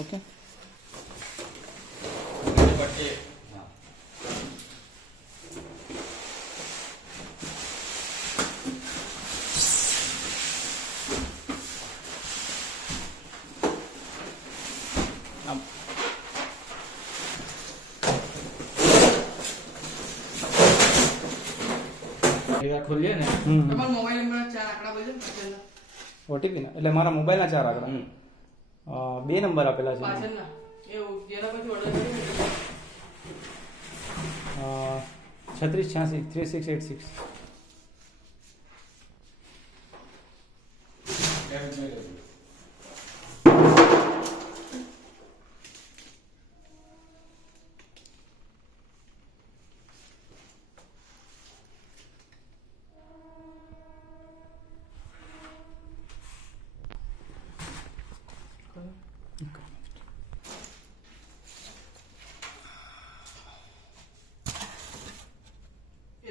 okay ખોલીએ ને તમારો મોબાઈલ નંબર 4 આંકડા બોલજો પાછળના ઓટીપી ના એટલે મારા મોબાઈલના 4 આંકડા 2 નંબર આપેલા છે પાછળના એવું જેના પછી ઓર્ડર કરી 3686 3686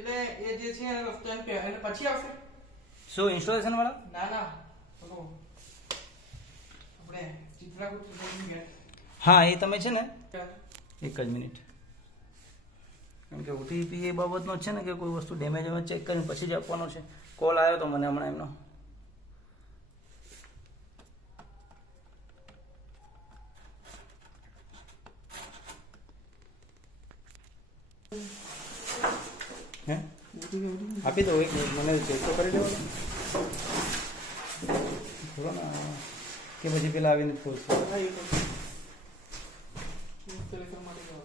એટલે એ જે છે એ વસ્તુ એમ કે એટલે પછી આવશે શું ઇન્સ્ટોલેશન વાળા ના ના બોલો આપણે ચિત્રાકૂટ ગયા હા એ તમે છે ને એક જ મિનિટ કેમ કે ઓટીપી એ બાબતનો છે ને કે કોઈ વસ્તુ ડેમેજ આવે ચેક કરીને પછી જ આપવાનો છે કોલ આવ્યો તો મને હમણાં એમનો હે આપી દો એક મિનિટ મને ચેક તો કરી દેવો ખરો ને કે પછી પેલા આવીને પૂછશે ઇન્સ્ટોલેશન માટે